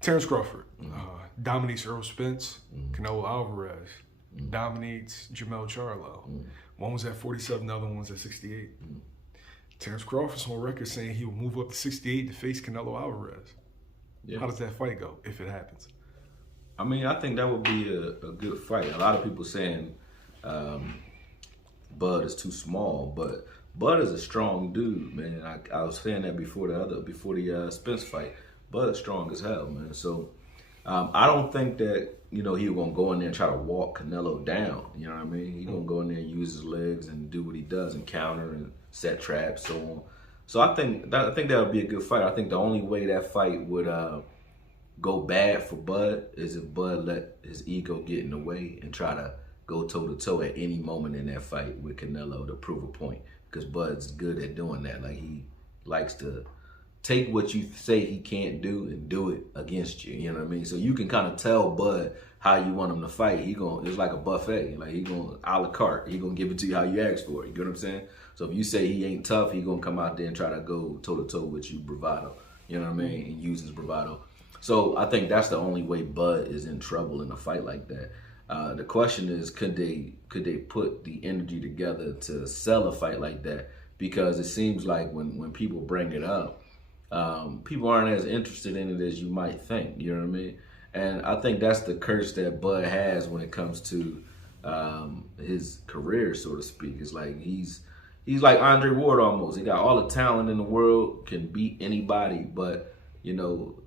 Terence Crawford dominates Earl Spence. Canelo Alvarez dominates Jamel Charlo. One was at 47, the other one was at 68. Terence Crawford's on record saying he will move up to 68 to face Canelo Alvarez. Yeah. How does that fight go if it happens? I mean, I think that would be a good fight. A lot of people saying Bud is too small, but Bud is a strong dude, man. I was saying that before the Spence fight. Bud's strong as hell, man. So I don't think that he was gonna go in there and try to walk Canelo down. You know what I mean? He's gonna go in there and use his legs and do what he does and counter and set traps, so on. So I think that would be a good fight. I think the only way that fight would go bad for Bud is if Bud let his ego get in the way and try to go toe-to-toe at any moment in that fight with Canelo to prove a point. Because Bud's good at doing that. Like, he likes to take what you say he can't do and do it against you. You know what I mean? So you can kind of tell Bud how you want him to fight. It's like a buffet. Like, he gonna a la carte. He gonna give it to you how you ask for it. You get what I'm saying? So if you say he ain't tough, he gonna come out there and try to go toe-to-toe with you, bravado. You know what I mean? And use his bravado. So I think that's the only way Bud is in trouble in a fight like that. The question is, could they put the energy together to sell a fight like that? Because it seems like when people bring it up, people aren't as interested in it as you might think. You know what I mean? And I think that's the curse that Bud has when it comes to his career, so to speak. It's like he's like Andre Ward almost. He got all the talent in the world, can beat anybody, but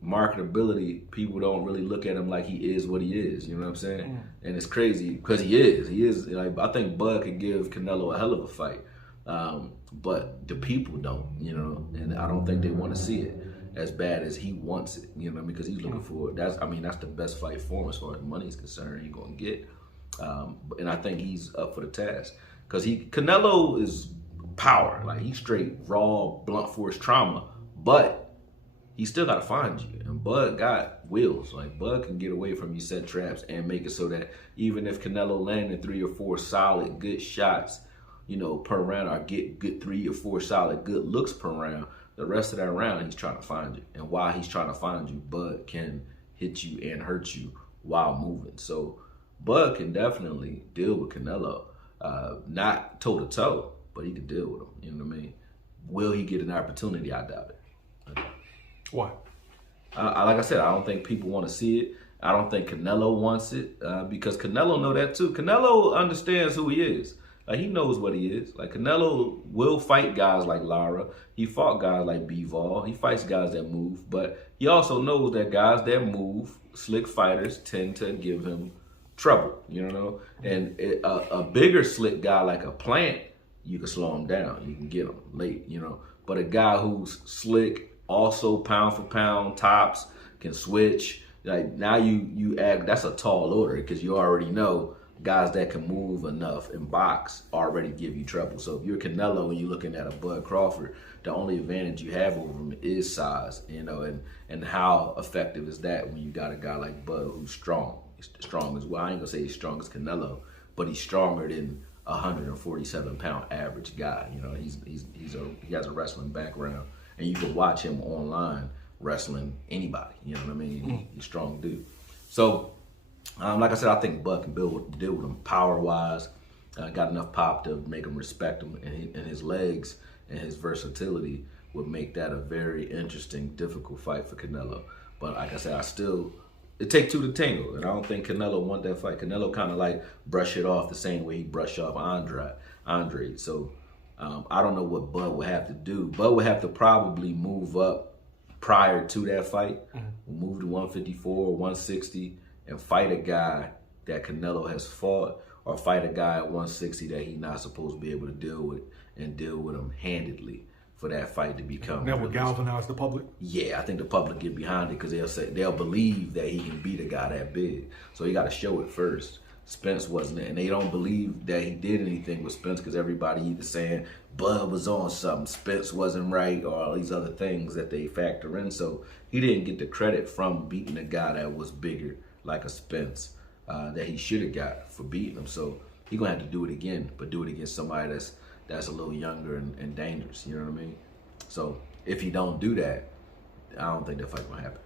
marketability, people don't really look at him like he is what he is. You know what I'm saying? And it's crazy because he is. Like, I think Bud could give Canelo a hell of a fight, but the people don't. And I don't think they want to see it as bad as he wants it. Because he's looking for it. That's the best fight for him as far as money is concerned. He's gonna get, and I think he's up for the task because Canelo is power. Like, he's straight raw blunt force trauma, but he still got to find you. And Bud got wheels. Like, Bud can get away from you, set traps, and make it so that even if Canelo landed 3 or 4 solid good shots, per round, or get good 3 or 4 solid good looks per round, the rest of that round, he's trying to find you. And while he's trying to find you, Bud can hit you and hurt you while moving. So Bud can definitely deal with Canelo. Not toe-to-toe, but he can deal with him. You know what I mean? Will he get an opportunity? I doubt it. Why? Like I said, I don't think people want to see it. I don't think Canelo wants it because Canelo know that too. Canelo understands who he is. Like, he knows what he is. Like, Canelo will fight guys like Lara. He fought guys like Bivol. He fights guys that move. But he also knows that guys that move, slick fighters, tend to give him trouble, And a bigger slick guy like a Plant, you can slow him down. You can get him late, But a guy who's slick, also pound for pound, tops, can switch. Like, now you add, that's a tall order because you already know guys that can move enough and box already give you trouble. So if you're Canelo and you're looking at a Bud Crawford, the only advantage you have over him is size, and how effective is that when you got a guy like Bud who's strong. He's strong as well. I ain't gonna say he's strong as Canelo, but he's stronger than a 147-pound average guy. He has a wrestling background. And you can watch him online wrestling anybody. You know what I mean? He's a strong dude. So, like I said, I think Bud can deal with him power-wise. Got enough pop to make him respect him. And his legs and his versatility would make that a very interesting, difficult fight for Canelo. But like I said, it takes 2 to tango. And I don't think Canelo want that fight. Canelo kind of like brush it off the same way he brushed off Andre. So, I don't know what Bud would have to do. Bud would have to probably move up prior to that fight, move to 154, 160, and fight a guy that Canelo has fought, or fight a guy at 160 that he's not supposed to be able to deal with, and deal with him handedly for that fight to become. That would galvanize the public? Yeah, I think the public get behind it because they'll believe that he can beat a guy that big. So you got to show it first. Spence wasn't it, and they don't believe that he did anything with Spence because everybody either saying Bud was on something, Spence wasn't right, or all these other things that they factor in. So he didn't get the credit from beating a guy that was bigger like a Spence that he should have got for beating him. So he's gonna have to do it again, but do it against somebody that's a little younger and dangerous. You know what I mean? So if he don't do that, I don't think that fight gonna happen.